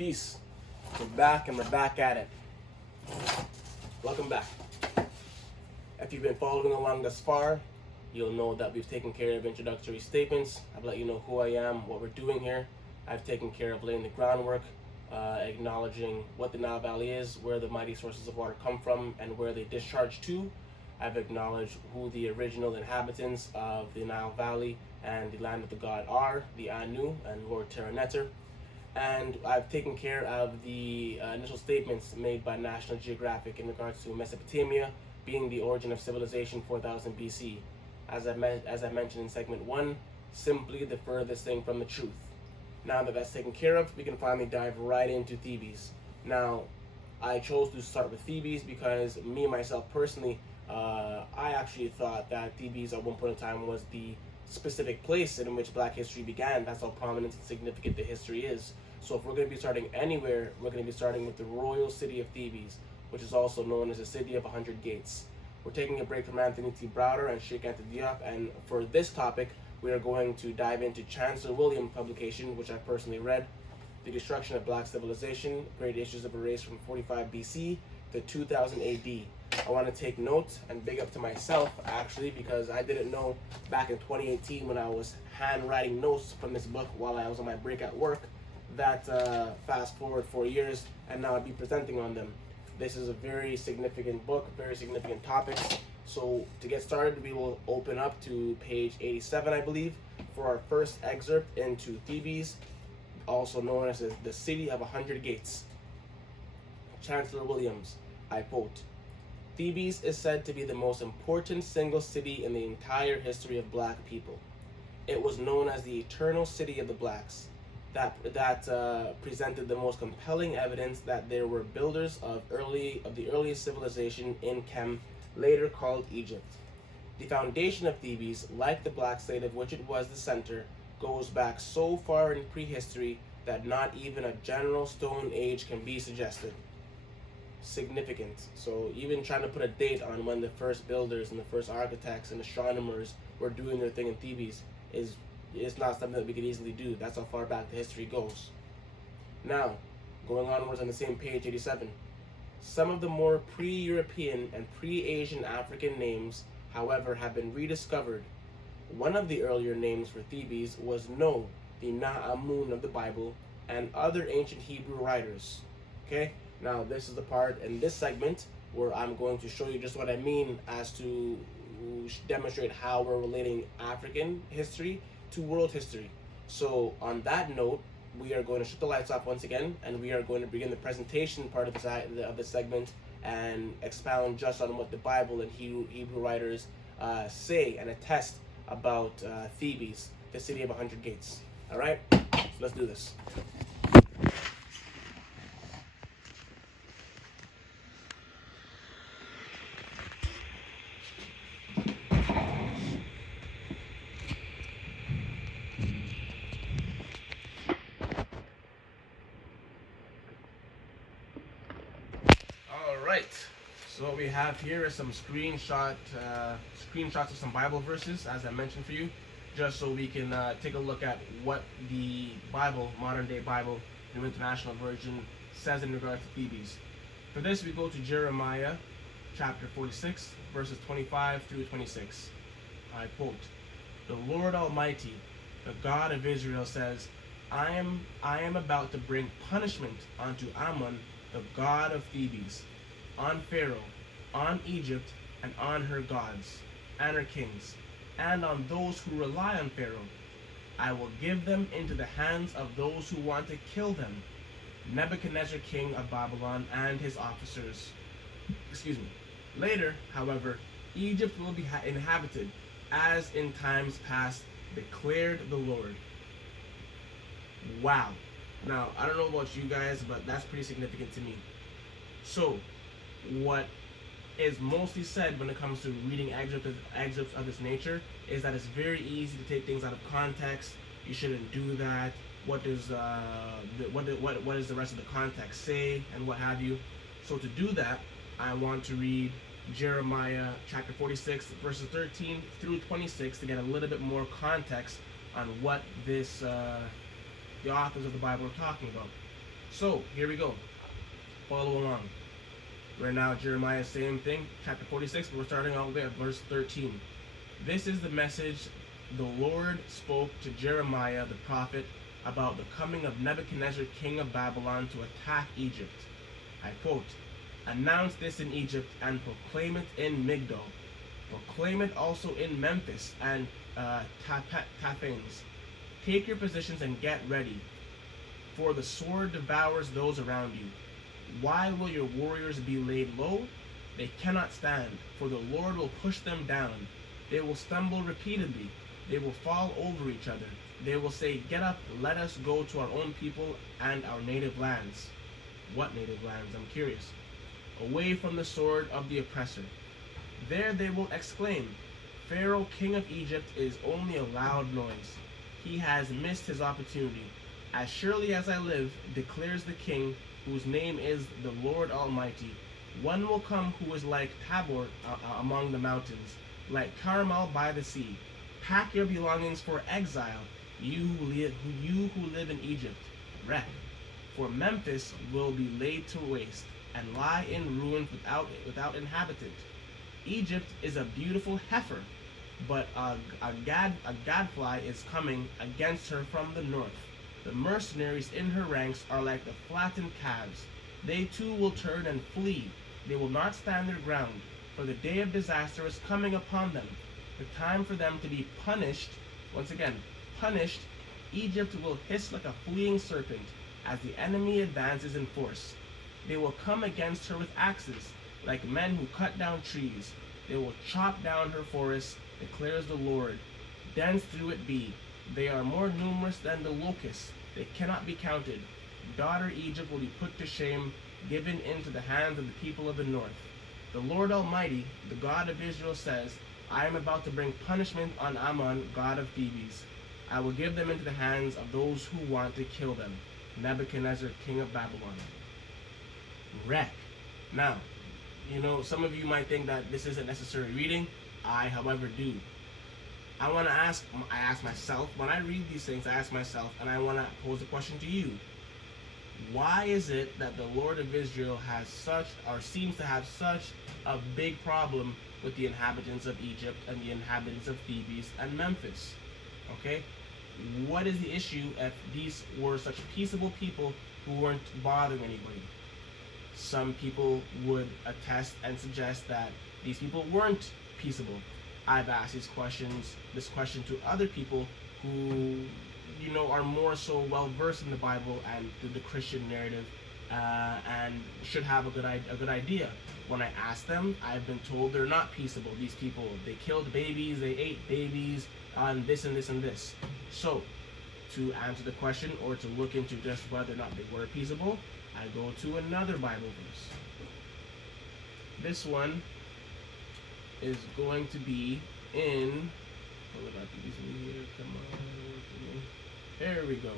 Peace. We're back and we're back at it. Welcome back. If you've been following along thus far, you'll know that we've taken care of introductory statements. I've let you know who I am, what we're doing here. I've taken care of laying the groundwork, acknowledging what the Nile Valley is, where the mighty sources of water come from, and where they discharge to. I've acknowledged who the original inhabitants of the Nile Valley and the land of the god are, the Anu and Lord Terraneter. And I've taken care of the initial statements made by National Geographic in regards to Mesopotamia being the origin of civilization 4000 BC. As I mentioned in segment 1, simply the furthest thing from the truth. Now that that's taken care of, we can finally dive right into Thebes. Now, I chose to start with Thebes because me, myself personally, I actually thought that Thebes at one point in time was the specific place in which Black history began. That's how prominent and significant the history is. So if we're going to be starting anywhere, we're going to be starting with the royal city of Thebes, which is also known as the City of 100 Gates. We're taking a break from Anthony T. Browder and Sheikh Anta Diop, and for this topic, we are going to dive into Chancellor William publication, which I personally read, The Destruction of Black Civilization, Great Issues of a Race from 45 BC to 2000 AD. I want to take note and big up to myself, actually, because I didn't know back in 2018 when I was handwriting notes from this book while I was on my break at work that fast forward 4 years and now I'd be presenting on them. This is a very significant book, very significant topics. So to get started, we will open up to page 87, I believe, for our first excerpt into Thebes, also known as the City of 100 Gates. Chancellor Williams, I quote, "Thebes is said to be the most important single city in the entire history of Black people. It was known as the Eternal City of the Blacks, that presented the most compelling evidence that there were builders of the earliest civilization in Kem, later called Egypt. The foundation of Thebes, like the Black state of which it was the center, goes back so far in prehistory that not even a general Stone Age can be suggested." Significant. So even trying to put a date on when the first builders and the first architects and astronomers were doing their thing in Thebes is not something that we could easily do. That's how far back the history goes. Now, going onwards on the same page 87. Some of the more pre-European and pre-Asian African names, however, have been rediscovered. One of the earlier names for Thebes was No, the Na-Amun of the Bible, and other ancient Hebrew writers. Okay? Now, this is the part in this segment where I'm going to show you just what I mean as to demonstrate how we're relating African history to world history. So, on that note, we are going to shut the lights off once again, and we are going to begin the presentation part of this segment and expound just on what the Bible and Hebrew writers say and attest about Thebes, the City of 100 Gates. All right? So let's do this. Alright, so what we have here is some screenshots of some Bible verses, as I mentioned for you, just so we can take a look at what the Bible, modern day Bible, New International Version, says in regards to Thebes. For this, we go to Jeremiah chapter 46, verses 25 through 26. I quote, "The Lord Almighty, the God of Israel says, I am about to bring punishment onto Ammon, the god of Thebes, on Pharaoh, on Egypt, and on her gods, and her kings, and on those who rely on Pharaoh. I will give them into the hands of those who want to kill them, Nebuchadnezzar king of Babylon and his officers." Later, however, Egypt will be inhabited, as in times past, declared the Lord. Wow. Now, I don't know about you guys, but that's pretty significant to me. So, what is mostly said when it comes to reading excerpts of this nature is that it's very easy to take things out of context. You shouldn't do that. What does what does the rest of the context say, and what have you? So to do that, I want to read Jeremiah chapter 46, verses 13 through 26 to get a little bit more context on what this the authors of the Bible are talking about. So here we go. Follow along. Right now, Jeremiah, same thing, chapter 46, but we're starting all the way at verse 13. This is the message the Lord spoke to Jeremiah the prophet about the coming of Nebuchadnezzar, king of Babylon, to attack Egypt. I quote, "Announce this in Egypt and proclaim it in Migdol. Proclaim it also in Memphis and Taphanes. Take your positions and get ready, for the sword devours those around you. Why will your warriors be laid low? They cannot stand, for the Lord will push them down. They will stumble repeatedly. They will fall over each other. They will say, 'Get up, let us go to our own people and our native lands.'" What native lands? I'm curious. "Away from the sword of the oppressor. There they will exclaim, 'Pharaoh, king of Egypt, is only a loud noise. He has missed his opportunity. As surely as I live, declares the king, whose name is the Lord Almighty, one will come who is like Tabor among the mountains, like Carmel by the sea. Pack your belongings for exile, you who live in Egypt. Wreck. For Memphis will be laid to waste, and lie in ruins without inhabitant. Egypt is a beautiful heifer, but a gadfly is coming against her from the north. The mercenaries in her ranks are like the flattened calves. They too will turn and flee. They will not stand their ground, for the day of disaster is coming upon them. The time for them to be punished, once again, punished. Egypt will hiss like a fleeing serpent as the enemy advances in force. They will come against her with axes, like men who cut down trees. They will chop down her forests, declares the Lord. Dense through it be. They are more numerous than the locusts. They cannot be counted. Daughter Egypt will be put to shame, given into the hands of the people of the north. The Lord Almighty, the God of Israel, says, I am about to bring punishment on Ammon, god of Thebes. I will give them into the hands of those who want to kill them. Nebuchadnezzar, king of Babylon. Wreck. Now, some of you might think that this isn't necessary reading. I, however, do. I ask myself, when I read these things, I ask myself, and I want to pose a question to you. Why is it that the Lord of Israel has seems to have such a big problem with the inhabitants of Egypt and the inhabitants of Thebes and Memphis? Okay? What is the issue if these were such peaceable people who weren't bothering anybody? Some people would attest and suggest that these people weren't peaceable. I've asked this question to other people who, are more so well versed in the Bible and the Christian narrative, and should have a good idea. When I ask them, I've been told they're not peaceable. These people, they killed babies, they ate babies, on this and this and this. So, to answer the question or to look into just whether or not they were peaceable, I go to another Bible verse. This one is going to be in, there we go.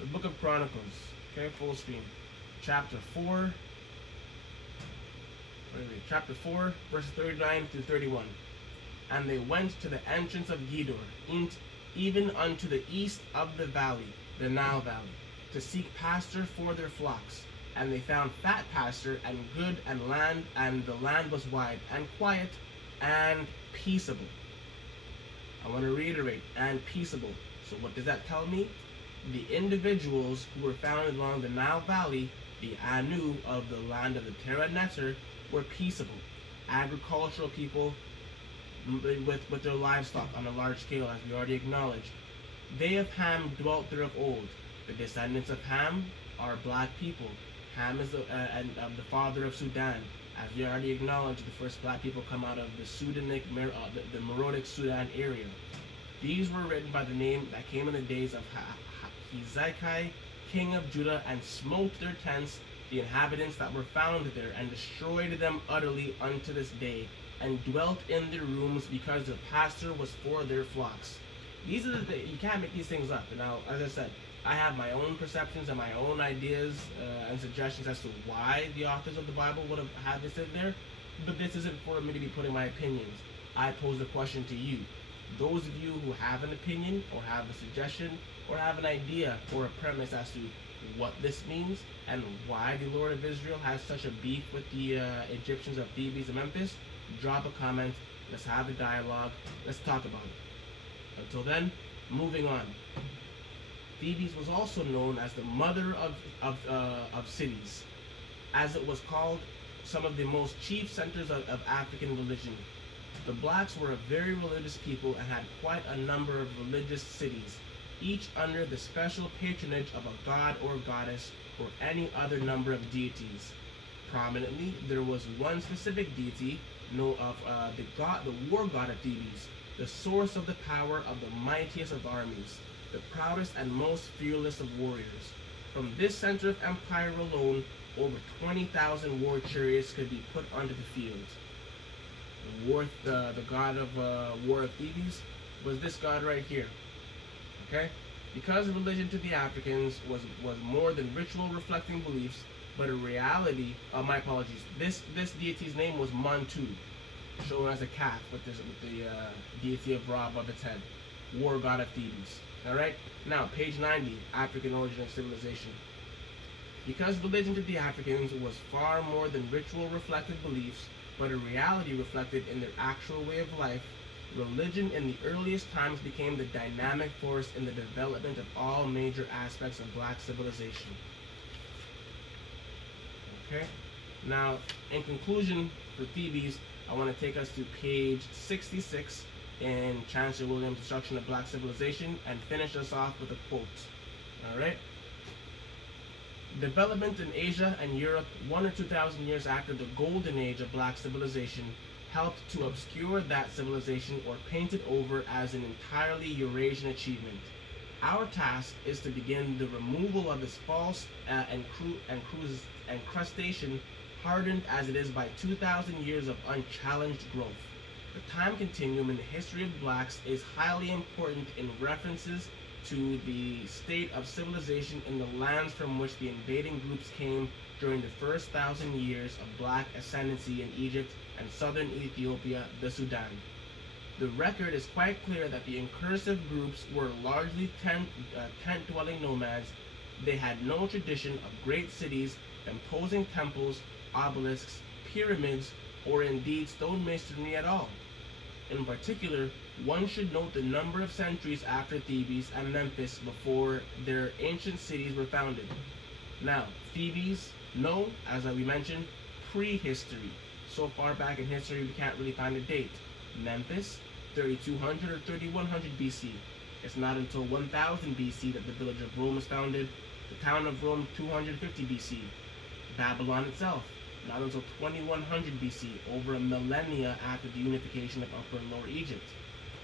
The book of Chronicles, okay, full screen. Chapter 4, verses 39 to 31. And they went to the entrance of Gedor, even unto the east of the valley, the Nile Valley, to seek pasture for their flocks. And they found fat pasture and good and land, and the land was wide and quiet and peaceable. I want to reiterate, and peaceable. So what does that tell me? The individuals who were found along the Nile Valley, the Anu of the land of the Terra-Neter, were peaceable. Agricultural people with their livestock on a large scale, as we already acknowledged. They of Ham dwelt there of old. The descendants of Ham are black people. Ham is the father of Sudan. As we already acknowledged, the first black people come out of the the Meroitic Sudan area. These were written by the name that came in the days of Hezekiah, king of Judah, and smote their tents, the inhabitants that were found there, and destroyed them utterly unto this day, and dwelt in their rooms, because their pasture was for their flocks. These are you can't make these things up. Now, as I said, I have my own perceptions and my own ideas and suggestions as to why the authors of the Bible would have had this in there, but this isn't for me to be putting my opinions. I pose the question to you. Those of you who have an opinion, or have a suggestion, or have an idea or a premise as to what this means and why the Lord of Israel has such a beef with the Egyptians of Thebes and Memphis, drop a comment. Let's have a dialogue. Let's talk about it. Until then, moving on. Thebes was also known as the mother of cities, as it was called some of the most chief centers of African religion. The blacks were a very religious people and had quite a number of religious cities, each under the special patronage of a god or goddess or any other number of deities. Prominently, there was one specific deity, the war god of Thebes, the source of the power of the mightiest of armies, the proudest and most fearless of warriors. From this center of empire alone, over 20,000 war chariots could be put onto the field. The god of war of Thebes was this god right here. Okay? Because religion to the Africans was more than ritual reflecting beliefs, but a reality, my apologies, this deity's name was Montu, shown as a calf with the deity of Ra above its head, war god of Thebes. Alright? Now, page 90, African origin of civilization. Because religion to the Africans was far more than ritual reflected beliefs, but a reality reflected in their actual way of life, religion in the earliest times became the dynamic force in the development of all major aspects of black civilization. Okay? Now, in conclusion, for Thebes, I want to take us to page 66 in Chancellor William's Destruction of Black Civilization and finish us off with a quote. Alright? Development in Asia and Europe 1,000 or 2,000 years after the golden age of black civilization helped to obscure that civilization or paint it over as an entirely Eurasian achievement. Our task is to begin the removal of this false encrustation, hardened as it is by 2,000 years of unchallenged growth. The time continuum in the history of blacks is highly important in references to the state of civilization in the lands from which the invading groups came during the first 1,000 years of black ascendancy in Egypt and southern Ethiopia, the Sudan. The record is quite clear that the incursive groups were largely tent-dwelling nomads. They had no tradition of great cities, imposing temples, obelisks, pyramids, or indeed stone masonry at all. In particular, one should note the number of centuries after Thebes and Memphis before their ancient cities were founded. Now, Thebes, no, as we mentioned, prehistory. So far back in history, we can't really find a date. Memphis, 3200 or 3100 BC. It's not until 1000 BC that the village of Rome was founded. The town of Rome, 250 BC. Babylon itself, not until 2100 BC, over a millennia after the unification of Upper and Lower Egypt.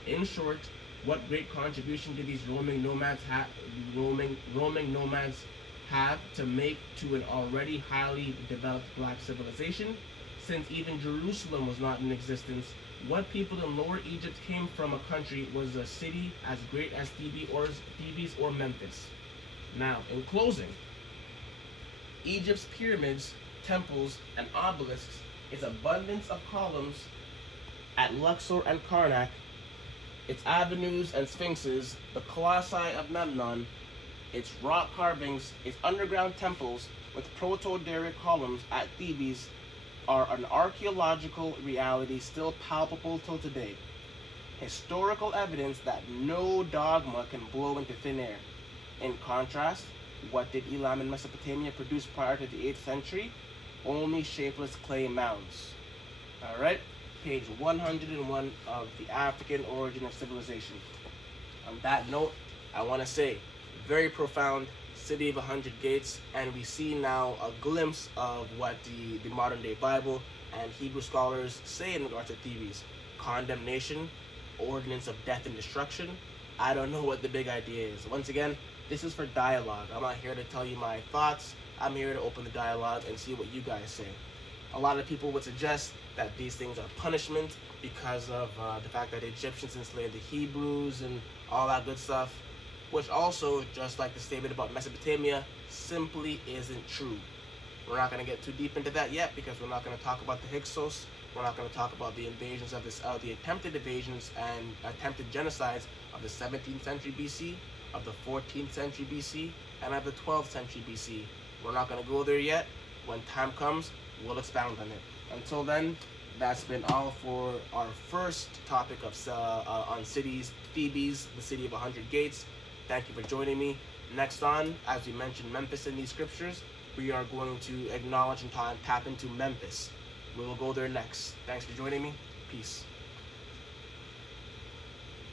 In short, what great contribution did these roaming nomads have to make to an already highly developed black civilization? Since even Jerusalem was not in existence, what people in Lower Egypt came from a country was a city as great as Thebes or Memphis. Now, in closing, Egypt's pyramids, temples, and obelisks, its abundance of columns at Luxor and Karnak, its avenues and sphinxes, the colossi of Memnon, its rock carvings, its underground temples with proto-Doric columns at Thebes are an archaeological reality still palpable till today. Historical evidence that no dogma can blow into thin air. In contrast, what did Elam and Mesopotamia produce prior to the 8th century? Only shapeless clay mounds. Alright, page 101 of the African origin of civilization. On that note, I want to say, very profound, City of 100 Gates, and we see now a glimpse of what the modern day Bible and Hebrew scholars say in regards to Thebes. Condemnation, ordinance of death and destruction. I don't know what the big idea is. Once again, this is for dialogue. I'm not here to tell you my thoughts. I'm here to open the dialogue and see what you guys say. A lot of people would suggest that these things are punishment because of the fact that the Egyptians enslaved the Hebrews and all that good stuff, which also, just like the statement about Mesopotamia, simply isn't true. We're not going to get too deep into that yet because we're not going to talk about the Hyksos. We're not going to talk about the invasions of the attempted invasions and attempted genocides of the 17th century BC of the 14th century BC and of the 12th century BC. We're not going to go there yet. When time comes, we'll expound on it. Until then, that's been all for our first topic of on cities, Thebes, the city of 100 gates. Thank you for joining me. Next on, as we mentioned Memphis in these scriptures, we are going to acknowledge and tap into Memphis. We will go there next. Thanks for joining me. Peace.